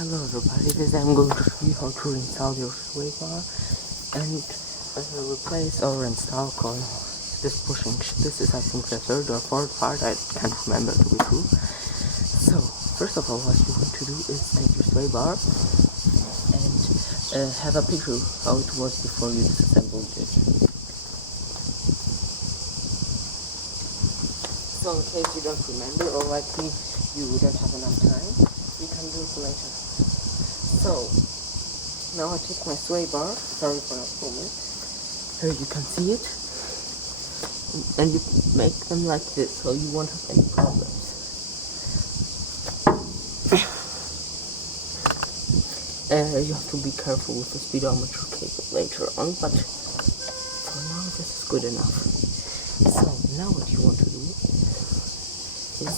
Hello everybody, this I'm going to show you how to install your sway bar and replace or install this bushing. This is I think the third or fourth part, I can't remember to be true. So first of all, what you want to do is take your sway bar and have a picture how it was before you disassembled it. So in case you don't remember or likely you don't have enough time, you can do it later. So, now I take my sway bar, sorry for that moment, here you can see it, and you make them like this so you won't have any problems. You have to be careful with the speedometer cable later on, but for now this is good enough. So, now what you want to do is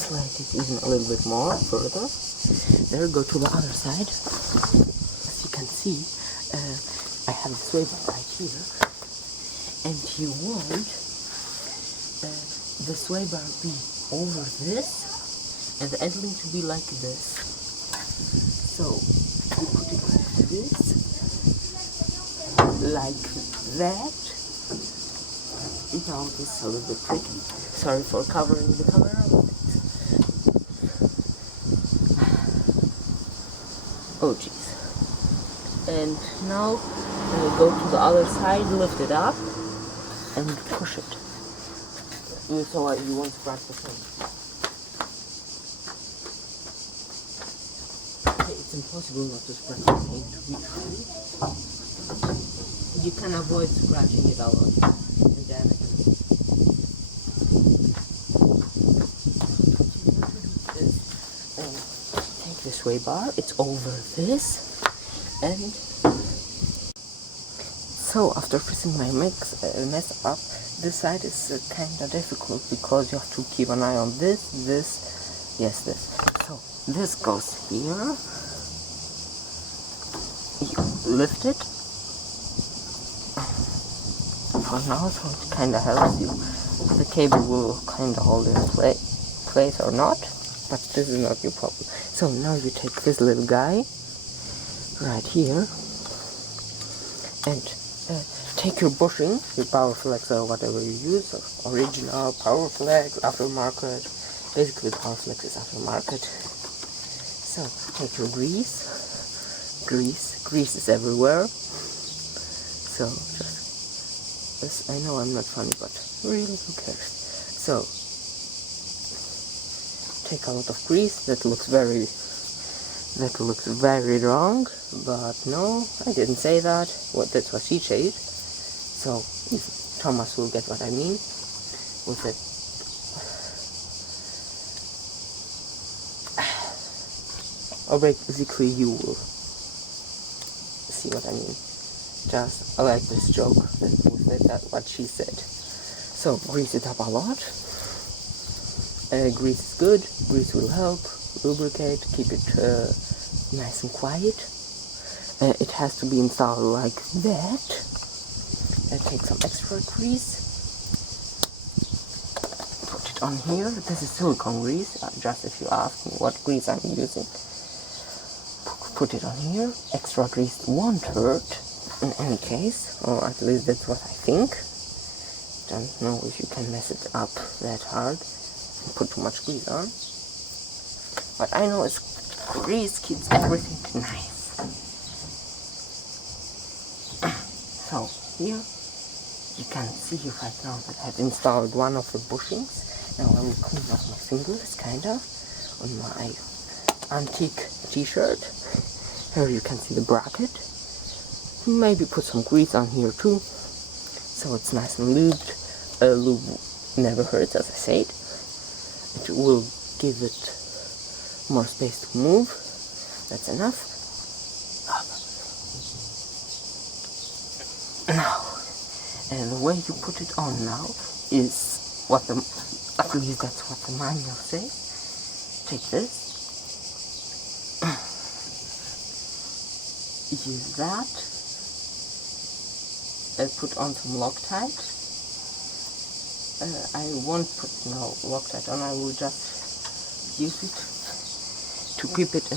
slide it even a little bit more further. There, go to the other side. As you can see, I have the sway bar right here, and you want the sway bar be over this, and the ending to be like this. So you put it like this, like that. Now this is a little bit tricky. Sorry for covering the camera. Oh jeez. And now go to the other side, lift it up, and push it. So you won't scratch the thing. Okay, it's impossible not to scratch the thing, to be true. You can avoid scratching it a lot and damage it. Take the sway bar, it's over this, and so after fixing my mess up, this side is kinda difficult because you have to keep an eye on this. So this goes here, you lift it for now, so it kinda helps you. The cable will kinda hold it in place or not, but this is not your problem. So now you take this little guy right here and take your bushing, your power flex or whatever you use, original, power flex, aftermarket. Basically the power flex is aftermarket. So take your grease is everywhere. So just this, I know I'm not funny, but really who cares. So take a lot of grease. That looks very wrong, but no, I didn't say that. That's what she said. So Thomas will get what I mean with it. Or basically you will see what I mean. Just I like this joke that's what she said. So grease it up a lot. Grease is good. Grease will help lubricate, keep it nice and quiet. It has to be installed like that. Take some extra grease, put it on here. This is silicone grease, just if you ask me what grease I'm using. Put it on here. Extra grease won't hurt in any case, or at least that's what I think. Don't know if you can mess it up that hard and put too much grease on. But I know grease keeps everything nice. So here you can see right now that I've installed one of the bushings. Now I will clean off my fingers, kinda, on my antique t-shirt. Here you can see the bracket. Maybe put some grease on here too, so it's nice and lubed. Lube never hurts, as I said. It will give it more space to move. That's enough. Now, and the way you put it on now is what at least that's what the manual says. Take this, use that, and put on some Loctite. I won't put no Loctite on, I will just use it to to keep it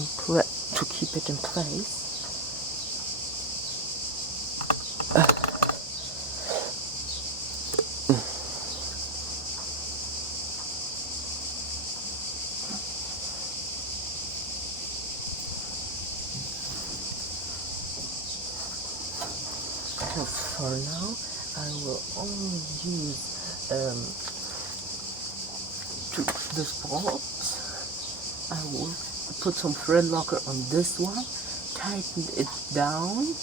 in place. So for now, I will only use this bulbs. I will put some thread locker on this one, tighten it down.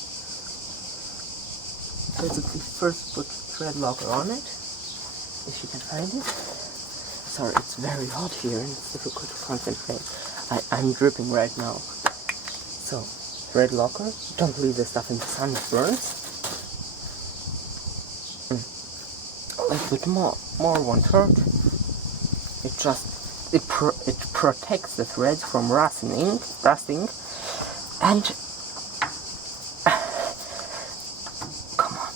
Basically, first put thread locker on it, if you can find it. Sorry, it's very hot here and it's difficult to concentrate. I'm dripping right now. So, thread locker, don't leave the stuff in the sun, it burns. A bit more 1/3. It protects the threads from rusting, and come on.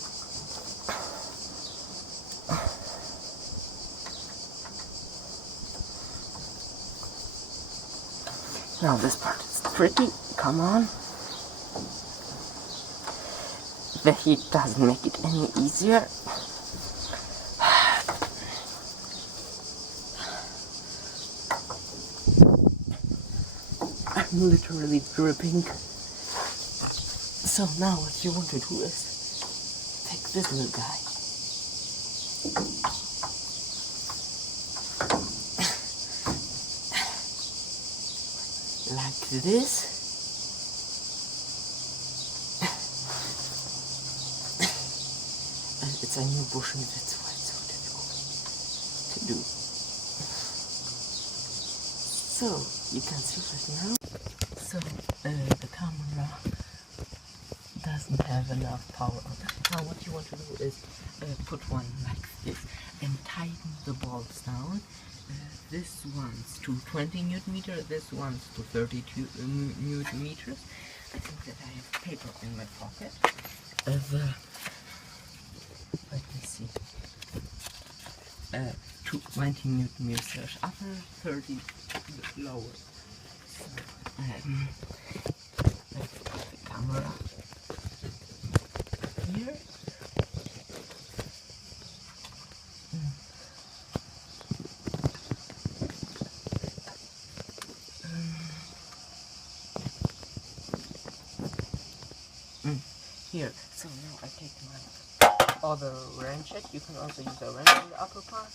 Now this part is tricky. Come on. The heat doesn't make it any easier. I'm literally dripping. So now what you want to do is take this little guy. Like this. And it's a new bushing, that's why it's so difficult to do. So you can see it now. So the camera doesn't have enough power on it. Now what you want to do is put one like this and tighten the bulbs down. This one's to 20 Newton meters, this one's to 32 Newton meters. I think that I have paper in my pocket. Let me see. To 20 Newton meters upper, 30 lower. So, let's put the camera here. Here. So now I take my other wrench. You can also use a wrench in the upper part.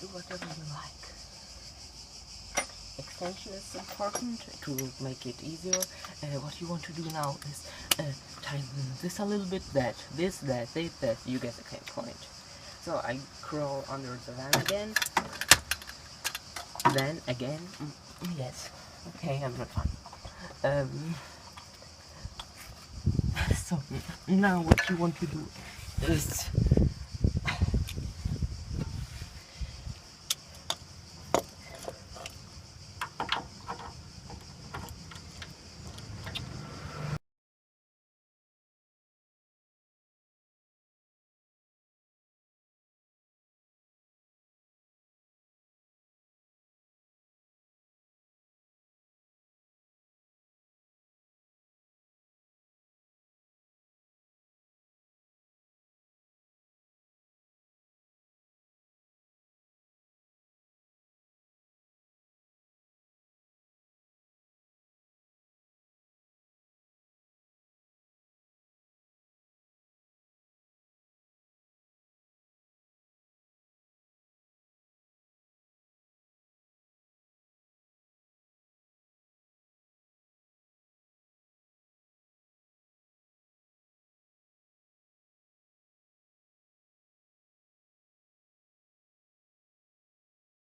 Do whatever you like. Extension is important to make it easier. What you want to do now is tighten this a little bit, that. You get the point. So I crawl under the van again. Then again. Yes. Okay, I'm not fun. So now what you want to do is